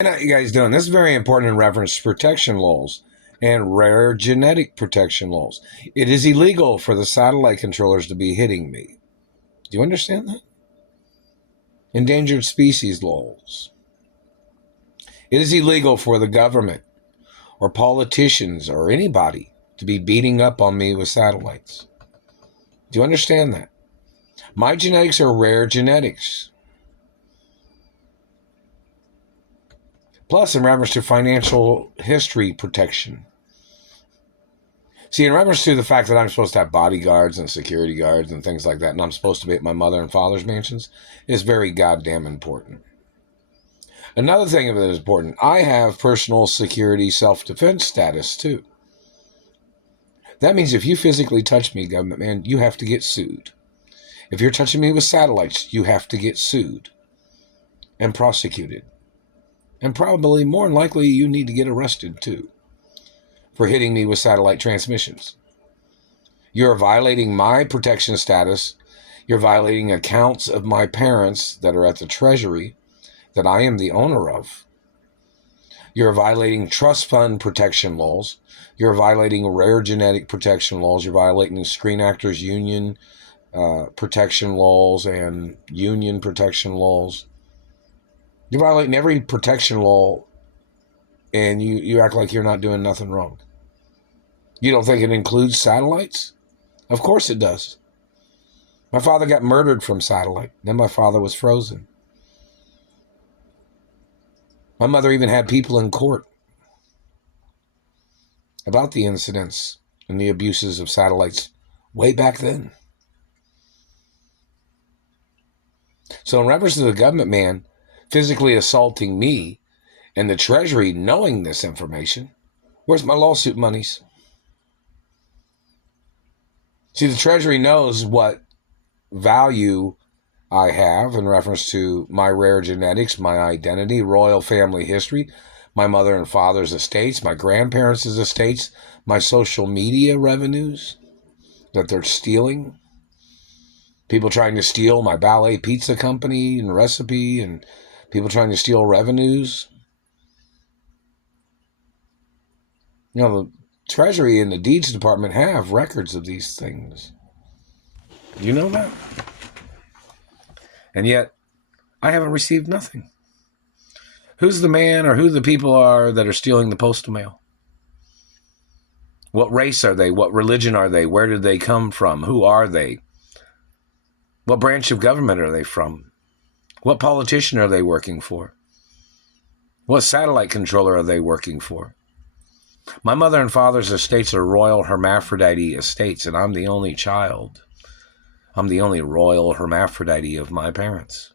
How you guys doing? This is very important in reference to protection laws and rare genetic protection laws. It is illegal for the satellite controllers to be hitting me. Do you understand that? Endangered species laws. It is illegal for the government or politicians or anybody to be beating up on me with satellites. Do you understand that? My genetics are rare genetics. Plus, in reference to financial history protection. See, in reference to the fact that I'm supposed to have bodyguards and security guards and things like that, and I'm supposed to be at my mother and father's mansions, is very goddamn important. Another thing that is important, I have personal security self-defense status too. That means if you physically touch me, government man, you have to get sued. If you're touching me with satellites, you have to get sued and prosecuted. And probably more than likely, you need to get arrested too for hitting me with satellite transmissions. You're violating my protection status. You're violating accounts of my parents that are at the Treasury that I am the owner of. You're violating trust fund protection laws. You're violating rare genetic protection laws. You're violating Screen Actors Union protection laws and union protection laws. You're violating every protection law, and you act like you're not doing nothing wrong. You don't think it includes satellites? Of course it does. My father got murdered from satellite. Then my father was frozen. My mother even had people in court about the incidents and the abuses of satellites way back then. So in reference to the government man physically assaulting me and the Treasury knowing this information, where's my lawsuit monies? See, the Treasury knows what value I have in reference to my rare genetics, my identity, royal family history, my mother and father's estates, my grandparents' estates, my social media revenues that they're stealing. People trying to steal my ballet pizza company and recipe, and people trying to steal revenues. You know, the Treasury and the Deeds Department have records of these things. You know that? And yet, I haven't received nothing. Who's the man or who the people are that are stealing the postal mail? What race are they? What religion are they? Where did they come from? Who are they? What branch of government are they from? What politician are they working for? What satellite controller are they working for? My mother and father's estates are royal hermaphrodite estates, and I'm the only child. I'm the only royal hermaphrodite of my parents.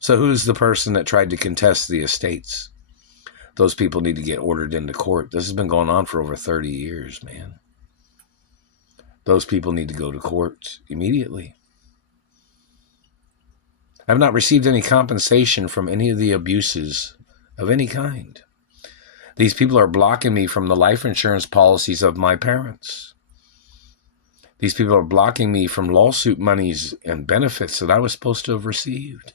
So who's the person that tried to contest the estates? Those people need to get ordered into court. This has been going on for over 30 years, man. Those people need to go to court immediately. I've not received any compensation from any of the abuses of any kind. These people are blocking me from the life insurance policies of my parents. These people are blocking me from lawsuit monies and benefits that I was supposed to have received.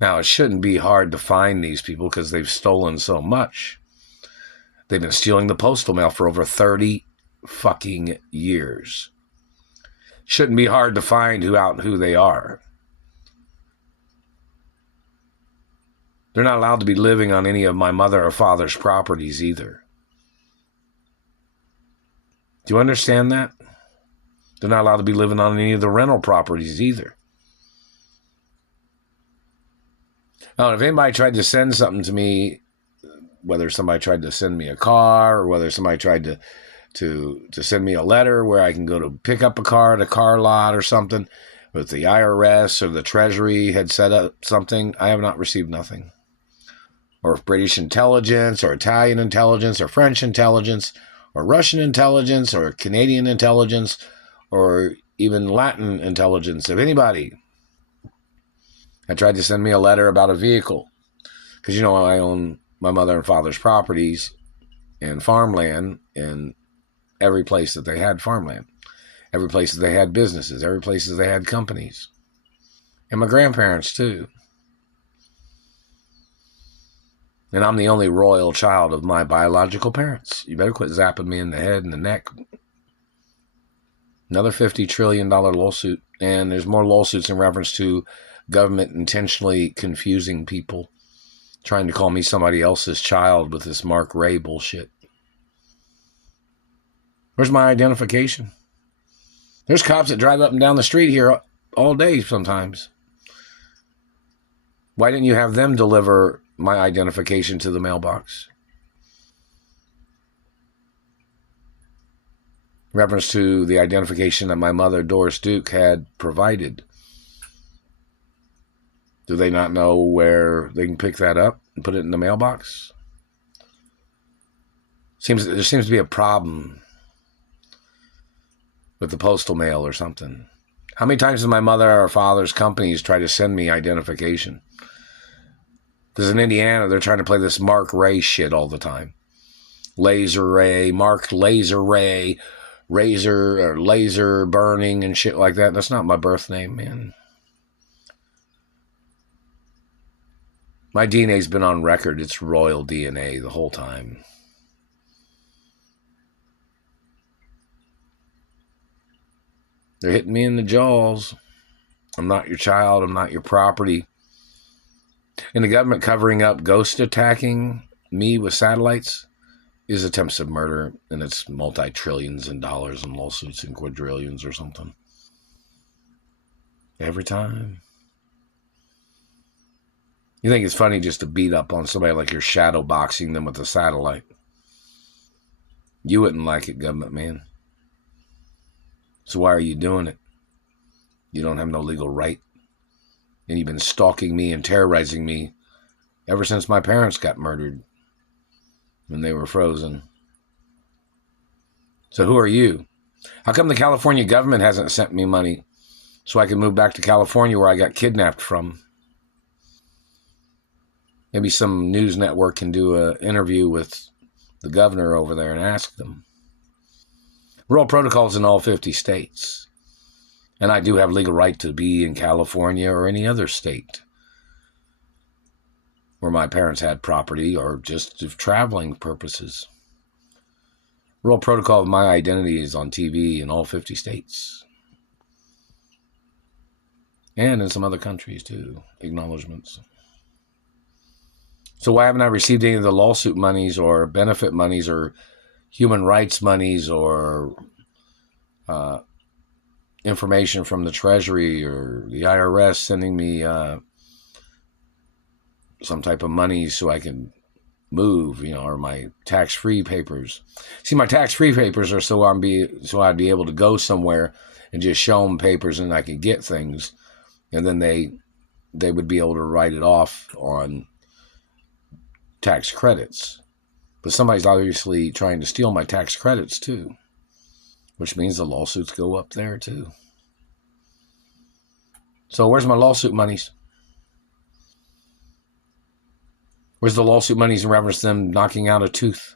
Now, it shouldn't be hard to find these people because they've stolen so much. They've been stealing the postal mail for over 30 fucking years. Shouldn't be hard to find who they are. They're not allowed to be living on any of my mother or father's properties either. Do you understand that? They're not allowed to be living on any of the rental properties either. Now, if anybody tried to send something to me, whether somebody tried to send me a car or whether somebody tried to send me a letter where I can go to pick up a car at a car lot or something, but the IRS or the Treasury had set up something, I have not received nothing. Or British intelligence or Italian intelligence or French intelligence or Russian intelligence or Canadian intelligence or even Latin intelligence. If anybody had tried to send me a letter about a vehicle, because you know I own my mother and father's properties and farmland in every place that they had farmland, every place that they had businesses, every place that they had companies, and my grandparents too. And I'm the only royal child of my biological parents. You better quit zapping me in the head and the neck. Another $50 trillion lawsuit. And there's more lawsuits in reference to government intentionally confusing people, trying to call me somebody else's child with this Mark Ray bullshit. Where's my identification? There's cops that drive up and down the street here all day sometimes. Why didn't you have them deliver my identification to the mailbox? In reference to the identification that my mother, Doris Duke, had provided. Do they not know where they can pick that up and put it in the mailbox? There seems to be a problem with the postal mail or something. How many times has my mother or father's companies tried to send me identification? Because in Indiana, they're trying to play this Mark Ray shit all the time. Laser Ray, Mark Laser Ray, razor or laser burning and shit like that. That's not my birth name, man. My DNA's been on record. It's royal DNA the whole time. They're hitting me in the jaws. I'm not your child. I'm not your property. And the government covering up ghost attacking me with satellites is attempts of murder, and it's multi-trillions in dollars and lawsuits and quadrillions or something. Every time. You think it's funny just to beat up on somebody like you're shadow boxing them with a satellite. You wouldn't like it, government man. So why are you doing it? You don't have no legal right. And you've been stalking me and terrorizing me ever since my parents got murdered when they were frozen. So who are you? How come the California government hasn't sent me money so I can move back to California where I got kidnapped from? Maybe some news network can do an interview with the governor over there and ask them. Rural protocols in all 50 states. And I do have legal right to be in California or any other state where my parents had property or just of traveling purposes. Rural protocol of my identity is on TV in all 50 states. And in some other countries too, acknowledgments. So why haven't I received any of the lawsuit monies or benefit monies or human rights monies or information from the Treasury or the IRS sending me some type of money so I can move, or my tax-free papers. See, my tax-free papers are so I'd be able to go somewhere and just show them papers and I could get things, and then they would be able to write it off on tax credits. But somebody's obviously trying to steal my tax credits too, which means the lawsuits go up there too. So where's my lawsuit monies? Where's the lawsuit monies in reference to them knocking out a tooth?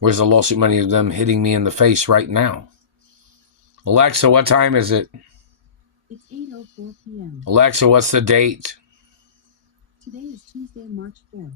Where's the lawsuit money of them hitting me in the face right now? Alexa, what time is it? It's 8:04 p.m. Alexa, what's the date? Today is Tuesday, March 5th.